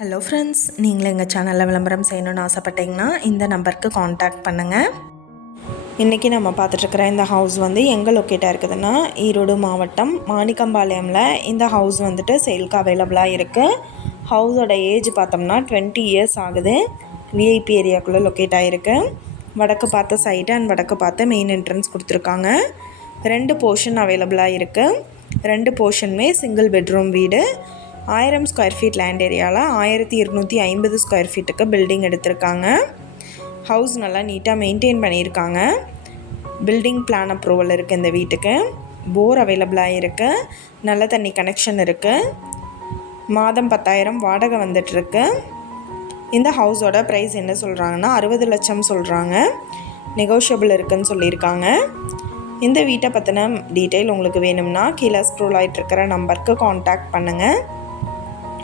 Hello friends நீங்களும் எங்கள் சேனலில் விளம்பரம் செய்யணும்னு ஆசைப்பட்டீங்கன்னா இந்த நம்பருக்கு காண்டாக்ட் பண்ணுங்கள் இன்றைக்கி நம்ம பார்த்துட்ருக்குற இந்த ஹவுஸ் வந்து எங்கே லொக்கேட்டாக இருக்குதுன்னா ஈரோடு மாவட்டம் மாணிக்கம்பாளையமில் இந்த ஹவுஸ் வந்துட்டு சேல்க்கு அவைலபிளாக இருக்குது ஹவுஸோட ஏஜ் பார்த்தோம்னா டுவெண்ட்டி இயர்ஸ் ஆகுது. விஐபி ஏரியாக்குள்ளே லொக்கேட் ஆகிருக்கு வடக்கு பார்த்த சைடு அண்ட் வடக்கு பார்த்த மெயின் என்ட்ரன்ஸ் கொடுத்துருக்காங்க. ரெண்டு போர்ஷன் அவைலபிளாக இருக்குது ரெண்டு போர்ஷனுமே சிங்கிள் பெட்ரூம் வீடு. ஆயிரம் ஸ்கொயர் ஃபீட் லேண்ட் ஏரியாவில் ஆயிரத்தி இருநூற்றி ஐம்பது ஸ்கொயர் ஃபீட்டுக்கு பில்டிங் எடுத்திருக்காங்க. ஹவுஸ் நல்லா நீட்டாக மெயின்டைன் பண்ணியிருக்காங்க. பில்டிங் பிளான் அப்ரூவல் இருக்குது இந்த வீட்டுக்கு. போர் அவைலபிளாக இருக்குது நல்ல தண்ணி கனெக்ஷன் இருக்குது மாதம் பத்தாயிரம் வாடகை வந்துட்டுருக்கு. இந்த ஹவுஸோட ப்ரைஸ் என்ன சொல்கிறாங்கன்னா அறுபது லட்சம் சொல்கிறாங்க நெகோஷியபிள் இருக்குதுன்னு சொல்லியிருக்காங்க. இந்த வீட்டை பற்றின டீட்டெயில் உங்களுக்கு வேணும்னா கீழே ஸ்க்ரோல் ஆகிட்டு இருக்கிற நம்பருக்கு காண்டாக்ட் பண்ணுங்கள்